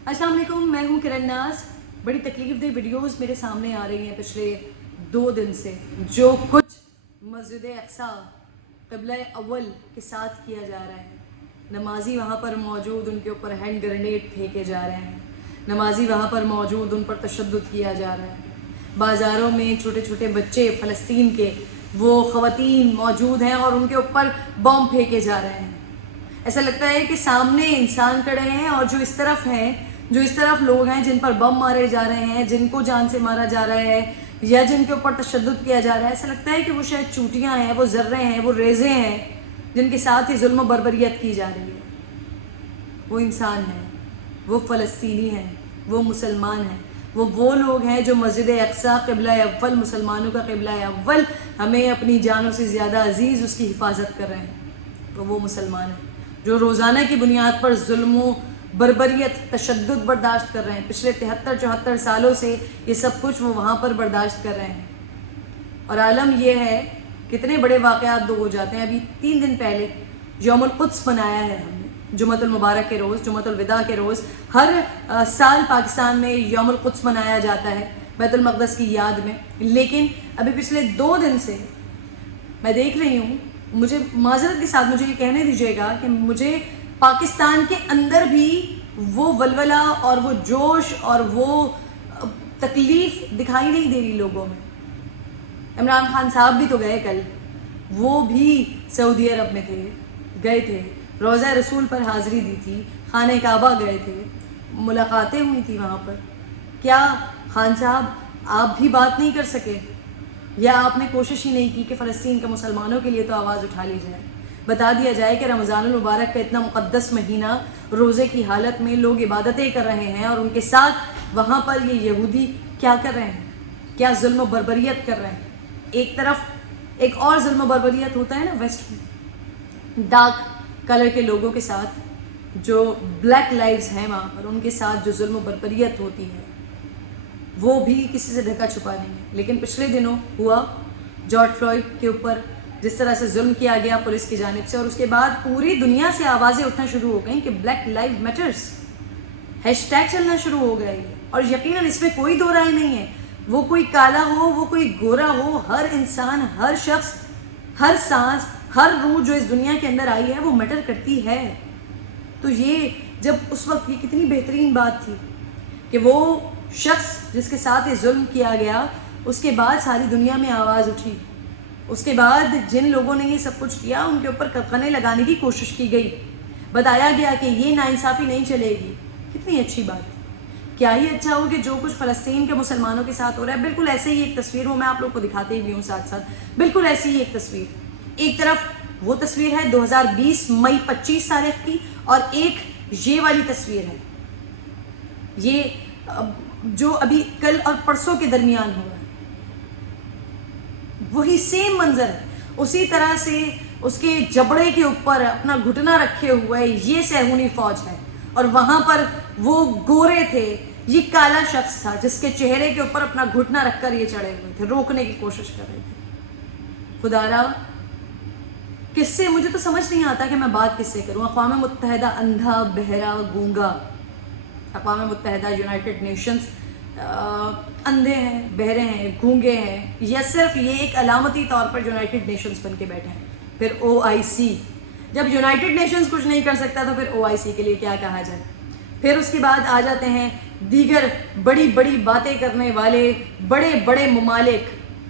अस्सलाम वालेकुम, मैं हूँ किरण नाज। बड़ी तकलीफ दह वीडियोस मेरे सामने आ रही हैं पिछले 2 दिन से, जो कुछ मस्जिद अक्सा क़िबला अव्वल के साथ किया जा रहा है। नमाजी वहाँ पर मौजूद, उनके ऊपर हैंड ग्रेनेड फेंके जा रहे हैं। नमाजी वहाँ पर मौजूद, उन पर तशद्दुद किया जा रहा है। बाज़ारों में छोटे छोटे बच्चे फ़लस्तीन के, वो ख़वातीन मौजूद हैं और उनके ऊपर बॉम्ब फेंके जा रहे हैं। ऐसा लगता है कि सामने इंसान खड़े हैं और जो इस तरफ हैं, जो इस तरफ लोग हैं जिन पर बम मारे जा रहे हैं, जिनको जान से मारा जा रहा है या जिनके ऊपर तशद्दुद किया जा रहा है, ऐसा लगता है कि वो शायद चूटियाँ हैं, वो ज़र्रे हैं, वो रेज़े हैं जिनके साथ ही जुल्म बर्बरियत की जा रही है। वो इंसान हैं, वो फ़लस्तीनी हैं, वो मुसलमान हैं, वो लोग हैं जो मस्जिद अक्सा क़िबला अव्वल, मुसलमानों का क़िबला अव्वल, हमें अपनी जानों से ज़्यादा अजीज़ उसकी हिफाजत कर रहे हैं। तो वो मुसलमान हैं जो रोज़ाना की बुनियाद पर जुल्म बर्बरियत तशद्दुद बर्दाश्त कर रहे हैं। पिछले 73-74 सालों से ये सब कुछ वो वहाँ पर बर्दाश्त कर रहे हैं। और आलम ये है, कितने बड़े वाक़यात दो हो जाते हैं। अभी 3 दिन पहले यौमुल क़ुद्स मनाया है हमने, जुम्मतुल मुबारक के रोज़, जुम्मतुल विदा के रोज़। हर साल पाकिस्तान में यौमुल क़ुद्स मनाया जाता है बैतुल मक़दस की याद में। लेकिन अभी पिछले 2 दिन से मैं देख रही हूँ, मुझे माज़रत के साथ मुझे ये कहने दीजिएगा कि मुझे पाकिस्तान के अंदर भी वो वलवला और वो जोश और वो तकलीफ़ दिखाई नहीं दे रही लोगों में। इमरान खान साहब भी तो गए कल, वो भी सऊदी अरब में गए थे, रोज़ा रसूल पर हाज़िरी दी थी, खाने काबा गए थे, मुलाकातें हुई थी वहाँ पर। क्या खान साहब आप भी बात नहीं कर सके, या आपने कोशिश ही नहीं की कि फ़लस्तीन के मुसलमानों के लिए तो आवाज़ उठा ली जाए, बता दिया जाए कि रमज़ानुल मुबारक का इतना मुक़द्दस महीना, रोज़े की हालत में लोग इबादतें कर रहे हैं और उनके साथ वहाँ पर ये यहूदी क्या कर रहे हैं, क्या जुल्म बर्बरियत कर रहे हैं। एक तरफ एक और जुल्म बर्बरियत होता है ना वेस्ट में, डार्क कलर के लोगों के साथ, जो ब्लैक लाइव्स हैं वहाँ पर, उनके साथ जो जुल्म बर्बरियत होती है वो भी किसी से ढका छुपा नहीं है। लेकिन पिछले दिनों हुआ जॉर्ज फ्लॉयड के ऊपर जिस तरह से जुल्म किया गया पुलिस की जानिब से, और उसके बाद पूरी दुनिया से आवाज़ें उठना शुरू हो गई कि ब्लैक लाइव मैटर्स, हैशटैग चलना शुरू हो गए। और यकीनन इसमें कोई दो राय नहीं है, वो कोई काला हो, वो कोई गोरा हो, हर इंसान, हर शख्स, हर सांस, हर रूह जो इस दुनिया के अंदर आई है वो मैटर करती है। तो ये जब उस वक्त ये कितनी बेहतरीन बात थी कि वो शख्स जिसके साथ ये जुल्म किया गया, उसके बाद सारी दुनिया में आवाज़ उठी। उसके बाद जिन लोगों ने ये सब कुछ किया उनके ऊपर कड़कने लगाने की कोशिश की गई, बताया गया कि ये नाइंसाफ़ी नहीं चलेगी। कितनी अच्छी बात है। क्या ही अच्छा हो कि जो कुछ फ़लस्तीन के मुसलमानों के साथ हो रहा है, बिल्कुल ऐसे ही एक तस्वीर वो मैं आप लोग को दिखाते भी हूँ साथ साथ, बिल्कुल ऐसी ही एक तस्वीर। एक तरफ वो तस्वीर है 2020 मई 25 तारीख की, और एक ये वाली तस्वीर है, ये जो अभी कल और परसों के दरमियान हो रहा है। वही सेम मंजर है, उसी तरह से उसके जबड़े के ऊपर अपना घुटना रखे हुए ये सहूनी फौज है, और वहाँ पर वो गोरे थे, ये काला शख्स था जिसके चेहरे के ऊपर अपना घुटना रखकर ये चढ़े हुए थे, रोकने की कोशिश कर रहे थे। खुदारा किससे, मुझे तो समझ नहीं आता कि मैं बात किससे करूँ। अक़वाम मुत्तहिदा अंधा, बहरा, गूंगा, अक़वाम मुत्तहिदा, यूनाइटेड नेशंस अंधे हैं, बहरे हैं, गूंगे हैं, या सिर्फ ये एक अलामती तौर पर यूनाइटेड नेशंस बन के बैठे हैं। फिर OIC, जब यूनाइटेड नेशंस कुछ नहीं कर सकता तो फिर OIC के लिए क्या कहा जाए। फिर उसके बाद आ जाते हैं दीगर बड़ी बड़ी बातें करने वाले बड़े बड़े ममालिक,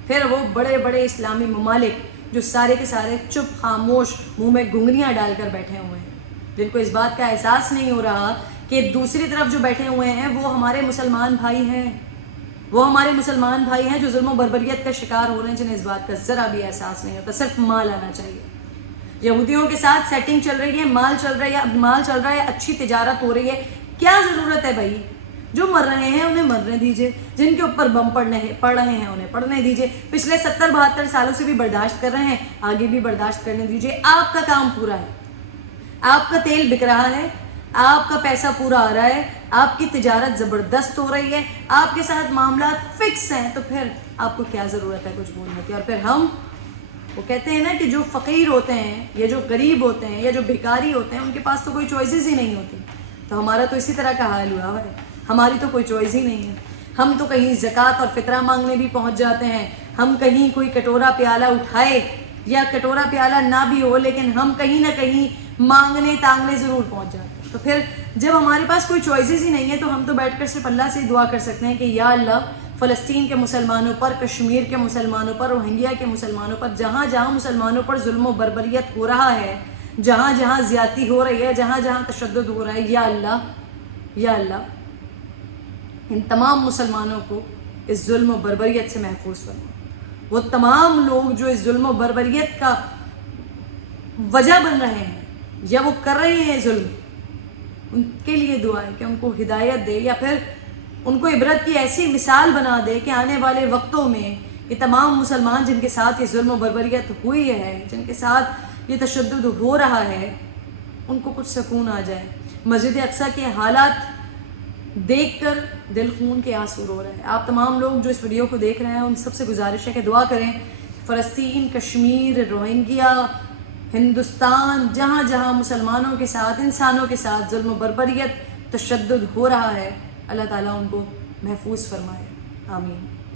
फिर वो बड़े बड़े इस्लामी ममालिक जो सारे के सारे चुप खामोश मुँह में घुंघनियाँ डालकर बैठे हुए हैं, जिनको इस बात का एहसास नहीं हो रहा कि दूसरी तरफ जो बैठे हुए हैं वो हमारे मुसलमान भाई हैं, वो हमारे मुसलमान भाई हैं जो जुल्म बर्बरियत का शिकार हो रहे हैं, जिन्हें इस बात का ज़रा भी एहसास नहीं होता। सिर्फ माल आना चाहिए। यहूदियों के साथ सेटिंग चल रही है, माल चल रहा है, अच्छी तिजारत हो रही है। क्या ज़रूरत है भाई, जो मर रहे हैं उन्हें मरने दीजिए, जिनके ऊपर बम पड़ रहे हैं उन्हें पड़ने दीजिए। पिछले 70-72 सालों से भी बर्दाश्त कर रहे हैं, आगे भी बर्दाश्त करने दीजिए। आपका काम पूरा है, आपका तेल बिक रहा है, आपका पैसा पूरा आ रहा है, आपकी तिजारत ज़बरदस्त हो रही है, आपके साथ मामला फिक्स हैं, तो फिर आपको क्या ज़रूरत है कुछ बोलने की। और फिर हम, वो कहते हैं ना कि जो फ़कीर होते हैं या जो गरीब होते हैं या जो भिखारी होते हैं, उनके पास तो कोई चॉइसेस ही नहीं होती। تو ہمارا تو اسی طرح کا حال ہوا ہے. ہماری تو کوئی چوائس ہی نہیں ہے. ہم تو کہیں زکوٰۃ اور فطرہ مانگنے بھی پہنچ جاتے ہیں. ہم کہیں کوئی کٹورا پیالہ اٹھائے یا کٹورا پیالہ نہ بھی ہو لیکن ہم کہیں نہ کہیں مانگنے تانگنے ضرور پہنچ جاتے ہیں. تو پھر جب ہمارے پاس کوئی چوائسیز ہی نہیں ہے تو ہم تو بیٹھ کر صرف اللہ سے دعا کر سکتے ہیں کہ یا اللہ فلسطین کے مسلمانوں پر، کشمیر کے مسلمانوں پر، روہنگیا کے مسلمانوں پر، جہاں جہاں مسلمانوں پر ظلم و بربریت ہو رہا ہے، جہاں جہاں زیادتی ہو رہی ہے، جہاں جہاں تشدد ہو رہا ہے، یا اللہ ان تمام مسلمانوں کو اس ظلم و بربریت سے محفوظ فرما. وہ تمام لوگ جو اس ظلم و بربریت کا وجہ بن رہے ہیں یا وہ کر رہے ہیں ظلم، ان کے لیے دعا ہے کہ ان کو ہدایت دے یا پھر ان کو عبرت کی ایسی مثال بنا دے کہ آنے والے وقتوں میں یہ تمام مسلمان جن کے ساتھ یہ ظلم و بربریت ہوئی ہے، جن کے ساتھ یہ تشدد ہو رہا ہے، ان کو کچھ سکون آ جائے. مسجد اقصیٰ کے حالات دیکھ کر دل خون کے آنسو رو رہے ہیں. آپ تمام لوگ جو اس ویڈیو کو دیکھ رہے ہیں ان سب سے گزارش ہے کہ دعا کریں. فلسطین، کشمیر، روہنگیا، ہندوستان، جہاں جہاں مسلمانوں کے ساتھ، انسانوں کے ساتھ ظلم و بربریت، تشدد ہو رہا ہے، اللہ تعالیٰ ان کو محفوظ فرمائے. آمین.